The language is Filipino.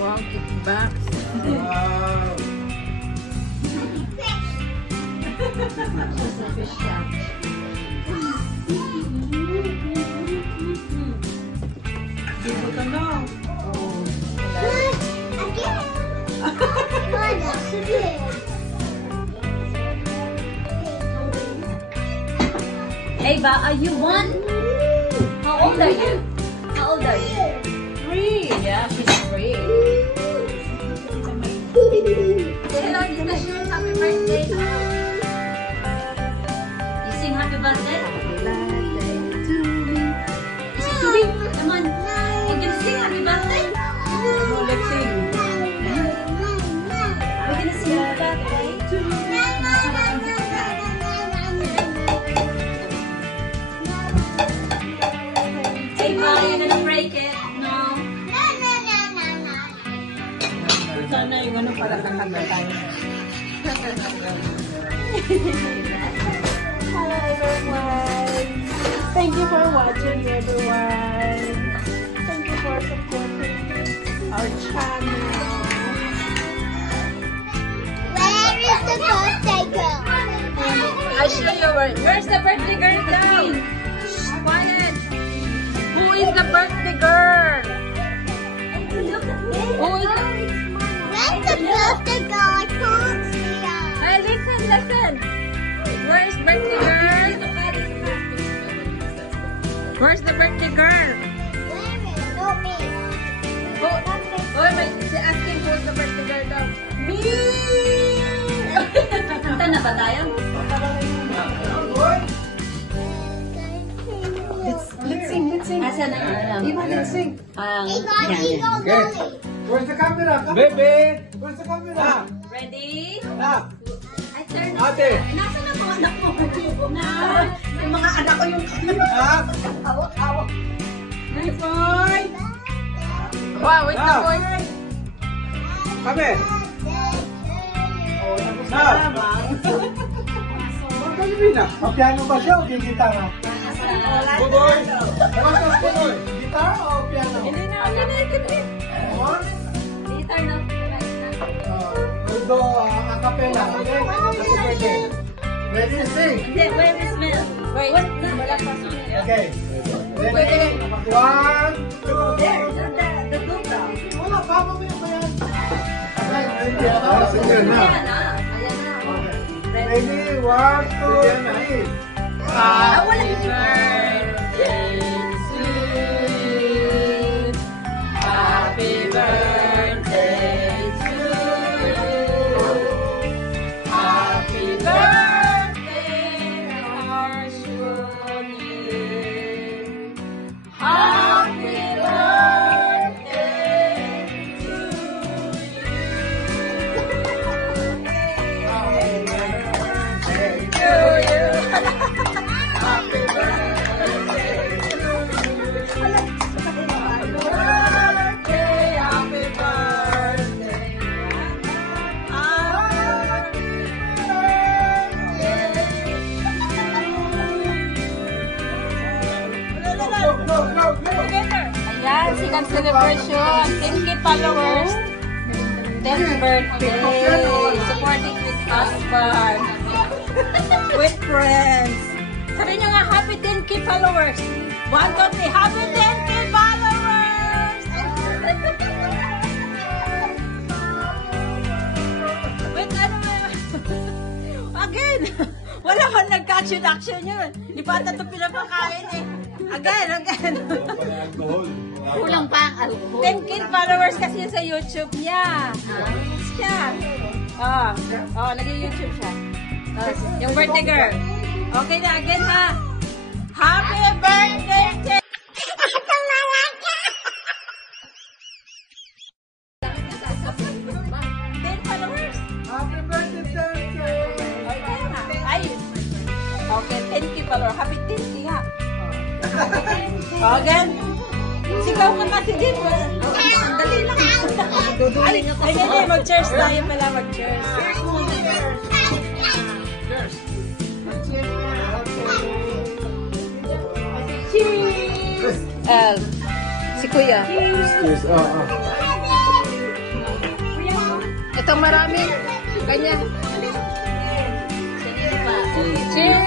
Wow, kickback. Wow. Just a fish tank. Dito ka na. Oh. Ava, are you one? How old are you? How old are you? 3. Yeah, she's 3. Say hello to the shoes. Happy birthday. You sing happy birthday? Happy birthday to me. Is it to me? Come on. You can sing happy birthday? No, let's sing. We're gonna sing happy birthday to me. Ava, you're gonna break it. No. Sana yung ano para nakagatan. Hello everyone. Thank you for watching everyone. Thank you for supporting our channel. Where is the birthday girl? I'll show you where's the birthday girl now? Shh, quiet. Who is the birthday girl? Who is the... Where's the birthday girl? I can't see her. Hey, listen. Where's birthday girl? Where's the birthday girl? Where is it? Not me. Wait, she's asking who's the birthday girl daw. Me! Kanta na ba tayo? Let's sing. Asa na yun? Eva, let's sing. Eagle, Okay. Dolly. Where's the camera? Baby! Where's the camera? Ready? Ah, I turn on. ate! Nasaan na po anak mo? Yung mga anak ko yung... Ah! Awak. Nice boy! Wow, wait the boy. Kami! Oh, tapos na lamang. Magkalibin na. Piano ba siya o gitara? Budoy! Tapos budoy! Gitara o piano? Hindi na. What? Guitar na. Budo, acapella. Okay? Happy birthday. Ready to sing? Hindi, where is Mel? Wait. Wala pa. Okay. Ready? 1, 2, There, the two down. wala pa, mamaya pa yan. Okay, ready? Sige na. Ayan na. Ready? 1, 2, 3. Wala. Happy birthday to you. Happy birthday, our Shuni. Happy birthday to you. Happy birthday to you. Ayan, second celebration. 10K followers. 10th birthday. Supporting with husband. With friends. Sabi nyo nga, happy 10K followers. 1, 2, 3. Happy 10K followers! Wait, ano ba? Again! Wala man nag-catch in action yun. Di ba ito pinapakain eh. Again. Kulang pa ang alcohol. 10K followers kasi yun sa YouTube niya. Siya. Nag-YouTube siya. Yung birthday girl. Okay na, again ha. Happy birthday, happy team, siya. Again. Sigaw ka kasi din. Sandali lang. Ay, hindi. Mag-cheers tayo pala. Mag-cheers. Cheers! Si Kuya. Cheers. Ito marami. Kanya. Cheers!